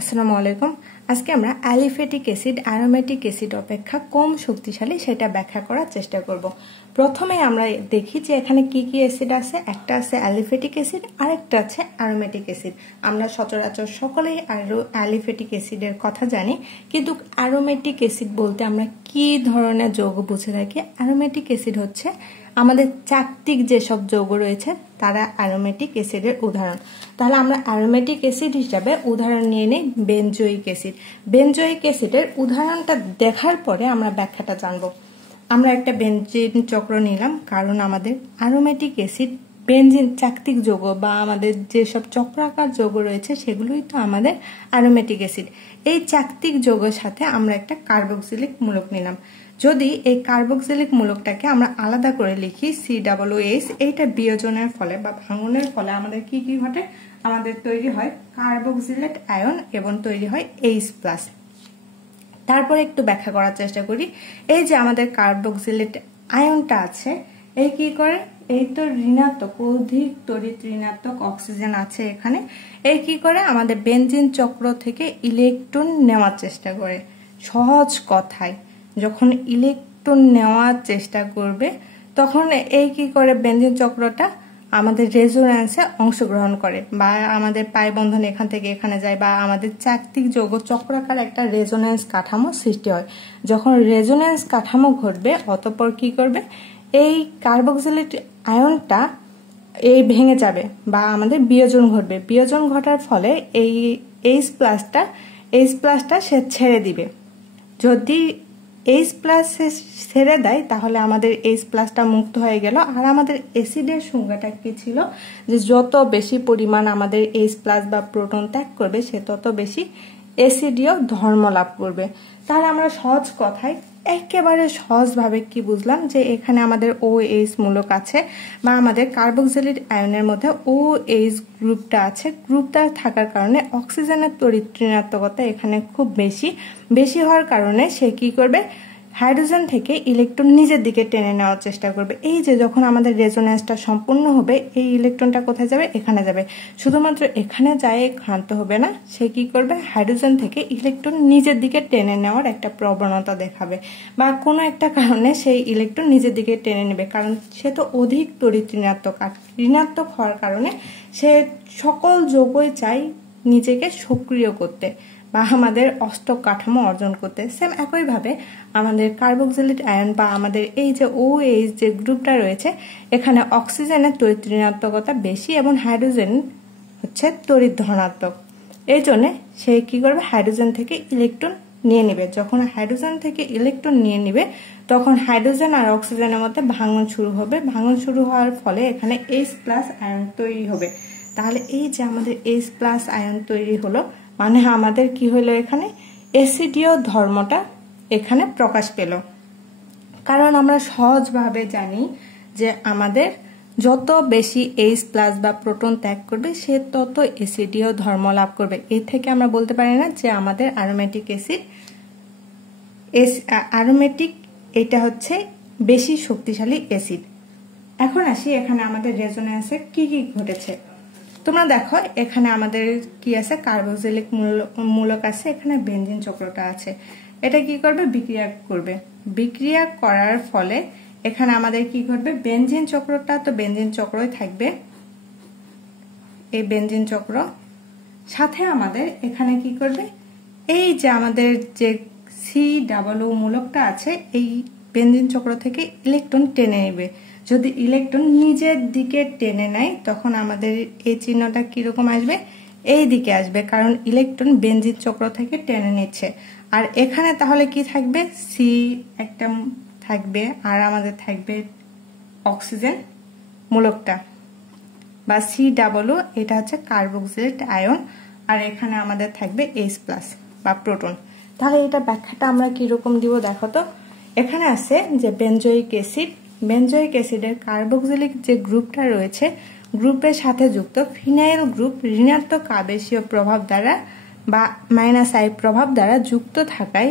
আসসালামু আলাইকুম। আজকে আমরা অ্যালিফ্যাটিক অ্যাসিড অ্যারোমেটিক অ্যাসিড অপেক্ষা কম শক্তিশালী সেটা ব্যাখ্যা করার চেষ্টা করব। প্রথমে আমরা দেখি যে এখানে কি কি অ্যাসিড আছে। একটা আছে অ্যালিফ্যাটিক অ্যাসিড, আরেকটা আছে অ্যারোমেটিক অ্যাসিড। আমরা সচরাচর সকলেই অ্যালিফ্যাটিক অ্যাসিডের কথা জানি, কিন্তু অ্যারোমেটিক অ্যাসিড বলতে আমরা কি ধরনের যৌগ বুঝে থাকি? অ্যারোমেটিক অ্যাসিড হচ্ছে আমাদের চাকতিক যেসব যৌগ রয়েছে তারা অ্যারোমেটিক অ্যাসিডের উদাহরণ। তাহলে আমরা অ্যারোমেটিক অ্যাসিড হিসাবে উদাহরণ নিয়ে নিই বেনজোইক অ্যাসিড। বেনজোইক অ্যাসিডের উদাহরণটা দেখার পরে আমরা ব্যাখ্যাটা জানব। আমরা একটা বেনজিন চক্র নিলাম, কারণ আমাদের অ্যারোমেটিক অ্যাসিড বেনজিন চাকতিক যৌগ বা আমাদের যেসব চক্রাকার যৌগ রয়েছে সেগুলোই তো আমাদের অ্যারোমেটিক অ্যাসিড। এই চাকতিক যৌগের সাথে আমরা একটা কার্বক্সিলিক মূলক নিলাম। যদি এই কার্বক্সিলিক মূলকটাকে আমরা আলাদা করে লিখি COOH, এইটা বিয়োজনের ফলে বা ভাঙনের ফলে আমাদের কি কি ঘটে? আমাদের তৈরি হয় কার্বক্সিলেট আয়ন এবং তৈরি হয় H+। তারপরে একটু ব্যাখ্যা করার চেষ্টা করি। এই যে আমাদের কার্বক্সিলেট আয়নটা আছে, এই কি করে? এই তো ঋণাত্মক, অধিক তড়িৎ ঋণাত্মক অক্সিজেন আছে এখানে। এই কি করে? আমাদের বেনজিন চক্র থেকে ইলেকট্রন নেওয়ার চেষ্টা করে। সহজ কথায়, যখন ইলেকট্রন নেওয়ার চেষ্টা করবে তখন এই কি করে? বেনজিন চক্রটা আমাদের রেজোন্যান্সে অংশগ্রহণ করে বা আমাদের পাই বন্ধন এখান থেকে এখানে যায় বা আমাদের চাকতিক যৌগ চক্রাকার একটা রেজোন্যান্স কাঠামো সৃষ্টি হয়। যখন রেজোন্যান্স কাঠামো ঘটবে অতঃপর কি করবে? এই কার্বক্সিলেট আয়নটা এই ভেঙে যাবে বা আমাদের বিয়োজন ঘটবে। বিয়োজন ঘটার ফলে এই H+টা সে ছেড়ে দিবে। যদি H+ ছেড়ে দেয় তাহলে আমাদের H+টা মুক্ত হয়ে গেল। আর আমাদের অ্যাসিডের সংজ্ঞাটা কি ছিল? যে যত বেশি পরিমাণ আমাদের H+ বা প্রোটন ত্যাগ করবে সে তত বেশি অ্যাসিডীয় ধর্ম লাভ করবে। তাহলে আমরা সহজ কথায় একেবারে সহজভাবে কি বুঝলাম? যে এখানে আমাদের OH মূলক আছে বা আমাদের কার্বক্সিলিক আয়নের মধ্যে OH গ্রুপটা আছে। গ্রুপটা থাকার কারণে অক্সিজেনের তড়িৎ ঋণাত্মকতা এখানে খুব বেশি হওয়ার কারণে সে কি করবে? হাইড্রোজেন থেকে ইলেকট্রন নিজের দিকে টেনে নেওয়ার চেষ্টা করবে। এই যে যখন আমাদের রেজোন্যান্সটা সম্পূর্ণ হবে, এই ইলেকট্রনটা কোথায় যাবে? এখানে যাবে। শুধুমাত্র এখানে যায় ক্ষান্ত হবে না, সে কি করবে? হাইড্রোজেন থেকে ইলেকট্রন নিজের দিকে টেনে নেওয়ার একটা প্রবণতা দেখাবে বা কোনো একটা কারণে সেই ইলেকট্রন নিজের দিকে টেনে নেবে, কারণ সে তো অধিক তড়িৎ ঋণাত্মক। আর ঋণাত্মক হওয়ার কারণে সে সকল যৌগই চাই নিজেকে সক্রিয় করতে বা আমাদের অষ্টক কাঠামো অর্জন করতে। সেম একইভাবে আমাদের কার্বক্সিলিক আয়ন বা আমাদের এই যে OH যে গ্রুপটা রয়েছে, এখানে অক্সিজেনের তড়িৎ ঋণাত্মকতা বেশি এবং হাইড্রোজেন হচ্ছে তড়িৎ ধনাত্মক। এই জন্যে সে কি করবে? হাইড্রোজেন থেকে ইলেকট্রন নিয়ে নিবে। যখন হাইড্রোজেন থেকে ইলেকট্রন নিয়ে নিবে তখন হাইড্রোজেন আর অক্সিজেনের মধ্যে ভাঙন শুরু হবে। ভাঙন শুরু হওয়ার ফলে এখানে H+ আয়ন তৈরি হবে। তাহলে এই যে আমাদের H+ আয়ন তৈরি হলো, মানে আমাদের কি হলো? এখানে অ্যাসিডীয় ধর্মটা এখানে প্রকাশ পেল। কারণ আমরা সহজভাবে জানি যে আমাদের যত বেশি H+ বা প্রোটন ত্যাগ করবে সে তত অ্যাসিডীয় ধর্ম লাভ করবে। এর থেকে আমরা বলতে পারি না যে আমাদের অ্যারোমেটিক এটা হচ্ছে বেশি শক্তিশালী অ্যাসিড। এখন আসি এখানে আমাদের রেজোন্যান্সে কি কি ঘটেছে। তোমরা দেখো এখানে আমাদের কি আছে? কার্বক্সিলিক মূলক আছে, এখানে বেনজিন চক্রটা আছে। এটা কি করবে? বিক্রিয়া করবে। বিক্রিয়া করার ফলে এখানে আমাদের কি ঘটবে? বেনজিন চক্রটা তো বেনজিন চক্রই থাকবে, এই বেনজিন চক্র সাথে আমাদের এখানে কি করবে? এই যে আমাদের যে COO মূলকটা আছে, এই বেনজিন চক্র থেকে ইলেকট্রন টেনে নেবে। যদি ইলেকট্রন নিজের দিকে টেনে নেয় তখন আমাদের এই চিহ্নটা কিরকম আসবে? এই দিকে আসবে, কারণ ইলেকট্রন বেনজিন চক্র থেকে টেনে নিচ্ছে। আর এখানে তাহলে কি থাকবে? C একটা থাকবে আর আমাদের থাকবে অক্সিজেন মূলকটা বা COO, এটা হচ্ছে কার্বক্সিলেট আয়ন। আর এখানে আমাদের থাকবে H+ বা প্রোটন। তাহলে এটা ব্যাখ্যাটা আমরা কিরকম দিব দেখো তো। এখানে আছে যে বেনজোইক অ্যাসিড, বেনজোইক অ্যাসিডের কার্বক্সিলিক যে গ্রুপটা রয়েছে, গ্রুপের সাথে যুক্ত ফিনাইল গ্রুপ ঋণাত্মক আবেশীয় প্রভাব দ্বারা বা -I প্রভাব দ্বারা যুক্ত থাকায়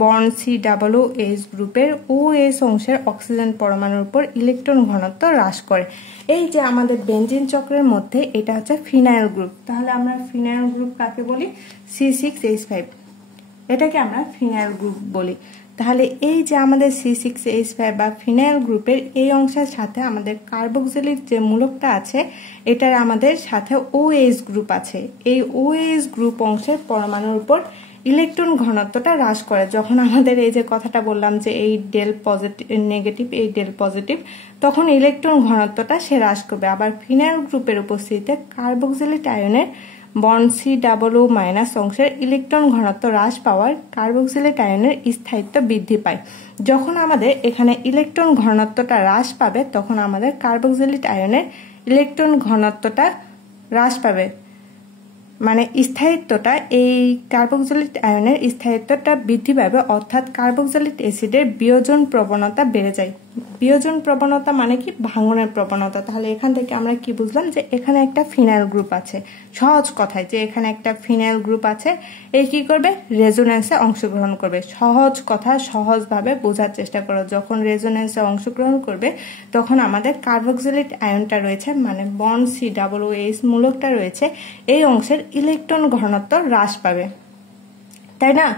বন্ড COOH গ্রুপের OH অংশের অক্সিজেন পরমাণুর উপর ইলেকট্রন ঘনত্ব হ্রাস করে। এই যে আমাদের বেনজিন চক্রের মধ্যে এটা হচ্ছে ফিনাইল গ্রুপ, তাহলে আমরা ফিনাইল গ্রুপ কাকে বলি? C6H5, এটাকে আমরা ফিনাইল গ্রুপ বলি। তাহলে এই যে আমাদের C6H5 বা ফিনাইল গ্রুপের এই অংশের সাথে আমাদের কার্বক্সিলিক যে মূলকটা আছে এটার আমাদের সাথে OH গ্রুপ আছে। এই OH গ্রুপ অংশের পরমাণুর উপর ইলেকট্রন ঘনত্বটা হ্রাস করে। যখন আমাদের এই যে কথাটা বললাম যে এই ডেল পজিটিভ নেগেটিভ, এই ডেল পজিটিভ, তখন ইলেকট্রন ঘনত্বটা সে হ্রাস করবে। আবার ফিনাইল গ্রুপের উপস্থিতিতে কার্বক্সিলিক আয়নের বন্ড COO- অংশের ইলেকট্রন ঘনত্ব হ্রাস পাওয়ার কার্বক্সিলিক আয়নের স্থায়িত্ব বৃদ্ধি পায়। যখন আমাদের এখানে ইলেকট্রন ঘনত্বটা হ্রাস পাবে তখন আমাদের কার্বক্সিলিক আয়নের ইলেকট্রন ঘনত্বটা হ্রাস পাবে, মানে স্থায়িত্বটা, এই কার্বক্সিলিক আয়নের স্থায়িত্বটা বৃদ্ধি পাবে, অর্থাৎ কার্বক্সিলিক অ্যাসিডের বিয়োজন প্রবণতা বেড়ে যায়। বিয়োজন প্রবণতা মানে কি? ভাঙনের প্রবণতা। তাহলে এখান থেকে আমরা কি বুঝলাম? যে এখানে একটা ফিনাইল গ্রুপ আছে। সহজ কথায় যে এখানে একটা ফিনাইল গ্রুপ আছে, এই কি করবে? রেজোন্যান্সে অংশগ্রহণ করবে। সহজ কথা সহজভাবে বোঝার চেষ্টা করো। যখন রেজোন্যান্সে অংশগ্রহণ করবে তখন আমাদের কার্বক্সিলিক আয়নটা রয়েছে, মানে বন্ড COOH মূলকটা রয়েছে, এই অংশের ইলেকট্রন ঘনত্ব হ্রাস পাবে, তাই না?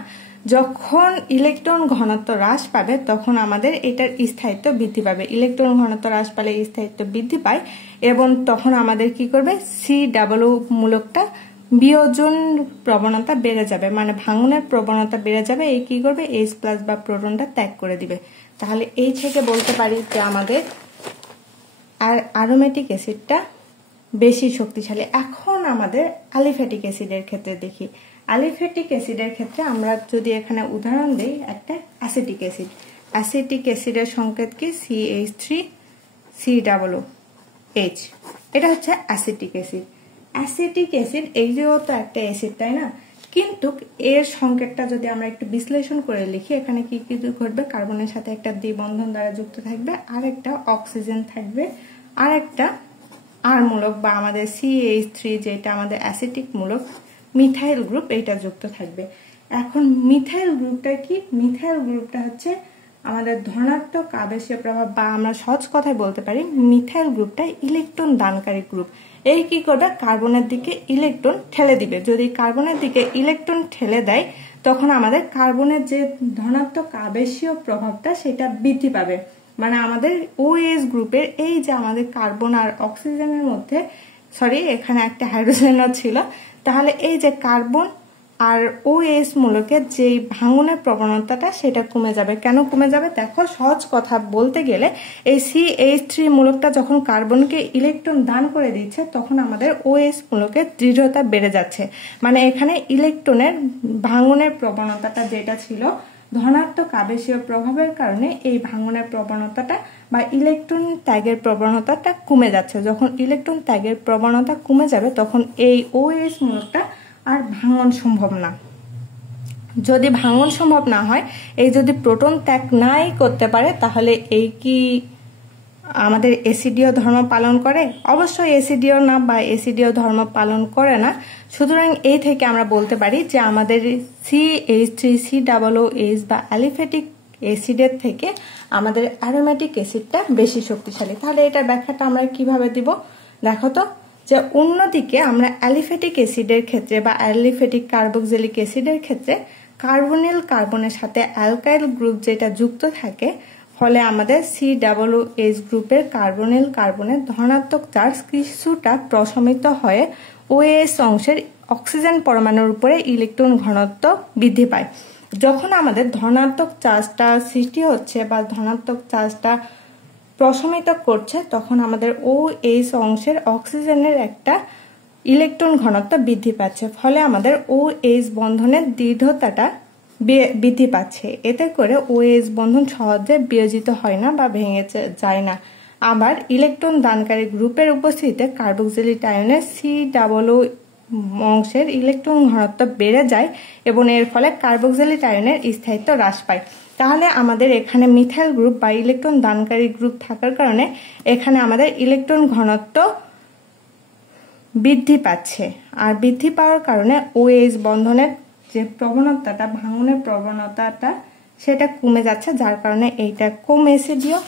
যখন ইলেকট্রন ঘনত্ব হ্রাস পাবে তখন আমাদের এটার স্থায়িত্ব বৃদ্ধি পাবে। ইলেকট্রন ঘনত্ব হ্রাস পালে স্থায়িত্ব বৃদ্ধি পায় এবং তখন আমাদের কি করবে? COO মূলকটা বিয়োজন প্রবণতা বেড়ে যাবে, মানে ভাঙনের প্রবণতা বেড়ে যাবে। এই কি করবে? H+ বা প্রোটনটা ত্যাগ করে দিবে। তাহলে এই থেকে বলতে পারি যে আমাদের অ্যারোমেটিক অ্যাসিডটা বেশি শক্তিশালী। এখন আমাদের অ্যালিফ্যাটিক অ্যাসিডের ক্ষেত্রে দেখি। অ্যালিফ্যাটিক অ্যাসিডের ক্ষেত্রে আমরা যদি এখানে উদাহরণ দিই, একটা অ্যাসিটিক অ্যাসিড। অ্যাসিটিক অ্যাসিডের সংকেত কি? CH3COOH, এটা হচ্ছে অ্যাসিটিক অ্যাসিড। অ্যাসিটিক অ্যাসিড এই যে তো একটা অ্যাসিড, তাই না? কিন্তু এর সংকেতটা যদি আমরা একটু বিশ্লেষণ করে লিখি, এখানে কি কি ঘটবে? কার্বনের সাথে একটা দ্বিবন্ধন দ্বারা যুক্ত থাকবে, আর একটা অক্সিজেন থাকবে, আর একটা আর মূলক বা আমাদের CH3 যেটা আমাদের অ্যাসিটিক মূলক মিথাইল গ্রুপ, এইটা যুক্ত থাকবে। এখন মিথাইল গ্রুপটা কি? মিথাইল গ্রুপটা হচ্ছে আমাদের ধনাত্মক আবেশীয় প্রভাব, বা আমরা সহজ কথায় বলতে পারি মিথাইল গ্রুপটা ইলেকট্রন দানকারী গ্রুপ। এই কি করবে? কার্বনের দিকে ইলেকট্রন ঠেলে দিবে। যদি কার্বনের দিকে ইলেকট্রন ঠেলে দেয় তখন আমাদের কার্বনের যে ধনাত্মক আবেশীয় প্রভাবটা সেটা বৃদ্ধি পাবে, মানে আমাদের OH গ্রুপের এই যে আমাদের কার্বন আর অক্সিজেনের মধ্যে, সরি এখানে একটা হাইড্রোজেনও ছিল, তাহলে এই যে কার্বন আর OH মূলকের যে ভাঙনের প্রবণতাটা সেটা কমে যাবে। কেন কমে যাবে? দেখো, সহজ কথা বলতে গেলে এই CH3 মূলকটা যখন কার্বনকে ইলেকট্রন দান করে দিচ্ছে তখন আমাদের OH মূলকের দৃঢ়তা বেড়ে যাচ্ছে, মানে এখানে ইলেকট্রনের ভাঙনের প্রবণতাটা যেটা ছিল ধনাত্মক আবেশীয় প্রভাবের কারণে এই ভাঙনের প্রবণতাটা বা ইলেকট্রন ত্যাগের প্রবণতাটা কমে যাচ্ছে। যখন ইলেকট্রন ত্যাগের প্রবণতা কমে যাবে তখন এই OH মূলকটা আর ভাঙন সম্ভব না। যদি ভাঙন সম্ভব না হয়, এই যদি প্রোটন ত্যাগ নাই করতে পারে, তাহলে এই কি আমাদের অ্যাসিডীয় ধর্ম পালন করে? অবশ্যই অ্যাসিডীয় না, বা অ্যাসিডীয় ধর্ম পালন করে না। সুতরাং এই থেকে আমরা বলতে পারি যে আমাদের CH3COOH বা অ্যালিফ্যাটিক অ্যাসিডের থেকে আমাদের অ্যারোমেটিক অ্যাসিডটা বেশি শক্তিশালী। তাহলে এটার ব্যাখ্যাটা আমরা কিভাবে দিব? দেখো তো, যে অন্যদিকে আমরা অ্যালিফ্যাটিক অ্যাসিডের ক্ষেত্রে বা অ্যালিফ্যাটিক কার্বক্সিলিক অ্যাসিডের ক্ষেত্রে কার্বনিল কার্বনের সাথে অ্যালকাইল গ্রুপ যেটা যুক্ত থাকে, ফলে আমাদের COOH গ্রুপের কার্বনিল কার্বনের ধনাত্মক চার্জ কিছুটা প্রশমিত হয়ে OH অংশের অক্সিজেন পরমাণুর উপরে ইলেকট্রন ঘনত্ব বৃদ্ধি পায়। যখন আমাদের ধনাত্মক চার্জটা সৃষ্টি হচ্ছে বা ধনাত্মক চার্জটা প্রশমিত করছে তখন আমাদের OH অংশের অক্সিজেনের একটা ইলেকট্রন ঘনত্ব বৃদ্ধি পাচ্ছে, ফলে আমাদের OH বন্ধনের দৃঢ়তাটা বৃদ্ধি পাচ্ছে। এতে করে OH বন্ধন সহজে বিয়োজিত হয় না বা ভেঙে যায় না। আবার ইলেকট্রন দানকারী গ্রুপের উপস্থিতিতে কার্বক্সিলিক আয়নের COO অংশের ইলেকট্রন ঘনত্ব বেড়ে যায় এবং এর ফলে কার্বক্সিলিক আয়নের স্থায়িত্ব হ্রাস পায়। তাহলে আমাদের এখানে মিথাইল গ্রুপ বা ইলেকট্রন দানকারী গ্রুপ থাকার কারণে এখানে আমাদের ইলেকট্রন ঘনত্ব বৃদ্ধি পাচ্ছে, আর বৃদ্ধি পাওয়ার কারণে OH বন্ধনের যে প্রবণতাটা, ভাঙনের প্রবণতাটা সেটা কমে যাচ্ছে, যার কারণে এইটা কম অ্যাসিডীয়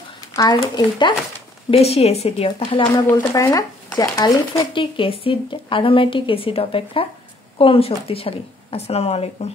আর এইটা বেশি অ্যাসিডীয়। তাহলে আমরা বলতে পারি না যে অ্যালিফ্যাটিক অ্যাসিড অ্যারোমেটিক অ্যাসিড অপেক্ষা কম শক্তিশালী। আসসালামু আলাইকুম।